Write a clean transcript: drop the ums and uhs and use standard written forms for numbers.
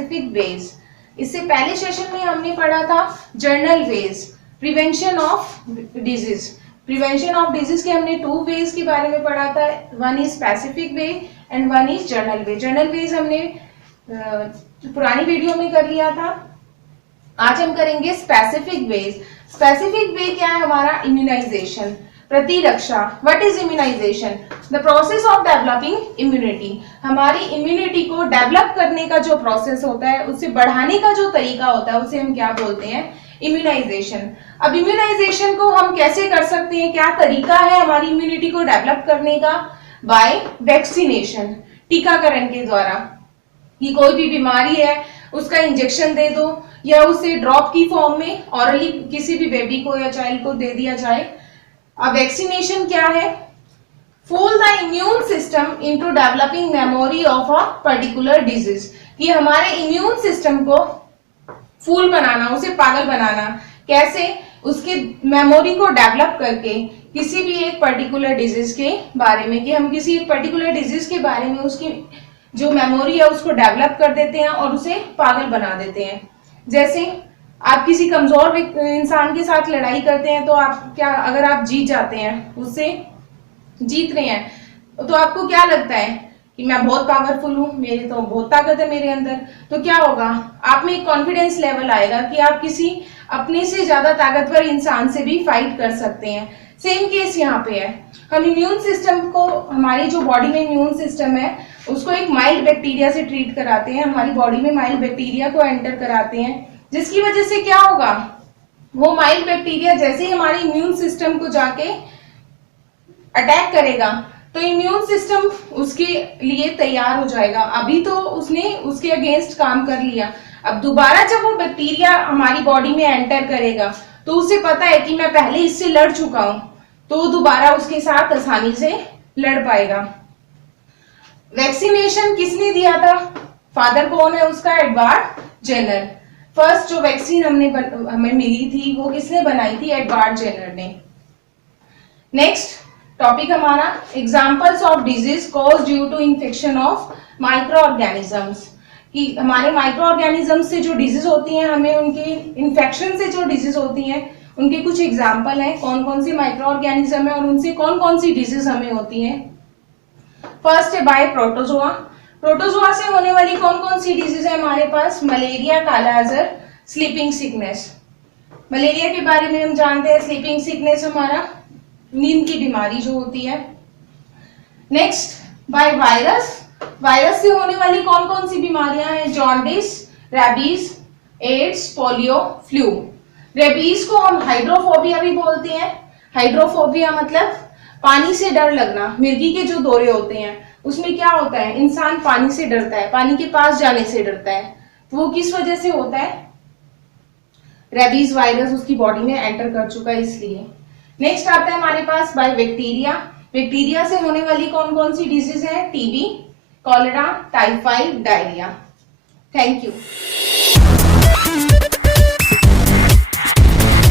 Specific veg. इससे पहले session में हमने पढ़ा था general ways, prevention of disease. Prevention of disease के हमने 2 वेज के बारे में पढ़ा था, one is specific way and one is general way. General ways हमने पुरानी वीडियो में कर लिया था। आज हम करेंगे स्पेसिफिक वेज। स्पेसिफिक वे क्या है हमारा? इम्यूनाइजेशन, प्रतिरक्षा। What is immunisation? The process of developing immunity. हमारी इम्यूनिटी को डेवलप करने का जो प्रोसेस होता है, उससे बढ़ाने का जो तरीका होता है, उसे हम क्या बोलते हैं? इम्यूनाइजेशन। अब इम्यूनाइजेशन को हम कैसे कर सकते हैं? क्या तरीका है हमारी इम्यूनिटी को डेवलप करने का? बाय वैक्सीनेशन, टीकाकरण के द्वारा। कि कोई भी बीमारी है उसका इंजेक्शन दे दो या उसे ड्रॉप की फॉर्म में ऑरली किसी भी बेबी को या चाइल्ड को दे दिया जाए। अब वैक्सीनेशन क्या है? Fool the immune system into developing memory of a particular disease. कि हमारे इम्यून सिस्टम को फूल बनाना, उसे पागल बनाना। कैसे? उसके मेमोरी को डेवलप करके किसी भी एक पर्टिकुलर डिजीज के बारे में, कि हम किसी एक पर्टिकुलर डिजीज के बारे में उसकी जो मेमोरी है उसको डेवलप कर देते हैं और उसे पागल बना देते हैं। जैसे आप किसी कमजोर इंसान के साथ लड़ाई करते हैं तो आप क्या, अगर आप जीत जाते हैं, उससे जीत रहे हैं, तो आपको क्या लगता है कि मैं बहुत पावरफुल हूं, मेरे तो बहुत ताकत है मेरे अंदर। तो क्या होगा? आप में एक कॉन्फिडेंस लेवल आएगा कि आप किसी अपने से ज्यादा ताकतवर इंसान से भी फाइट कर सकते हैं। सेम केस यहाँ पे है। हम इम्यून सिस्टम को, हमारी जो बॉडी में इम्यून सिस्टम है उसको एक माइल्ड बैक्टीरिया से ट्रीट कराते हैं। हमारी बॉडी में माइल्ड बैक्टीरिया को एंटर कराते हैं, जिसकी वजह से क्या होगा? वो माइल्ड बैक्टीरिया जैसे ही हमारे इम्यून सिस्टम को जाके अटैक करेगा तो इम्यून सिस्टम उसके लिए तैयार हो जाएगा। अभी तो उसने उसके अगेंस्ट काम कर लिया, अब दोबारा जब वो बैक्टीरिया हमारी बॉडी में एंटर करेगा तो उसे पता है कि मैं पहले इससे लड़ चुका हूं, तो दोबारा उसके साथ आसानी से लड़ पाएगा। वैक्सीनेशन किसने दिया था? फादर कौन है उसका? Edward Jenner. फर्स्ट जो वैक्सीन हमें मिली थी वो किसने बनाई थी? एडवर्ड जेनर ने। नेक्स्ट टॉपिक हमारा examples of disease cause due to infection of micro organisms. कि हमारे माइक्रो ऑर्गेनिजम्स से जो डिजीज होती हैं, हमें उनके इन्फेक्शन से जो डिजीज होती हैं उनके कुछ एग्जाम्पल हैं। कौन कौन सी माइक्रो ऑर्गेनिज्म है और उनसे कौन कौन सी डिजीज हमें होती हैं। फर्स्ट है बाय प्रोटोजोआ। प्रोटोजोआ से होने वाली कौन कौन सी डिजीज है हमारे पास? मलेरिया, काला अजहर, स्लीपिंग सिकनेस। मलेरिया के बारे में हम जानते हैं। स्लीपिंग सिकनेस हमारा नींद की बीमारी जो होती है। Next by virus. वायरस से होने वाली कौन कौन सी बीमारियां हैं? Jaundice, rabies, AIDS, polio, flu. Rabies को हम हाइड्रोफोबिया भी बोलते हैं। हाइड्रोफोबिया मतलब पानी से डर लगना। मिर्गी के जो दौरे होते हैं उसमें क्या होता है? इंसान पानी से डरता है, पानी के पास जाने से डरता है। तो वो किस वजह से होता है? रेबीज वायरस उसकी बॉडी में एंटर कर चुका है, इसलिए। नेक्स्ट आता है हमारे पास बाय बैक्टीरिया। बैक्टीरिया से होने वाली कौन कौन सी डिजीज है? TB, cholera, typhoid, diarrhoea. Thank you.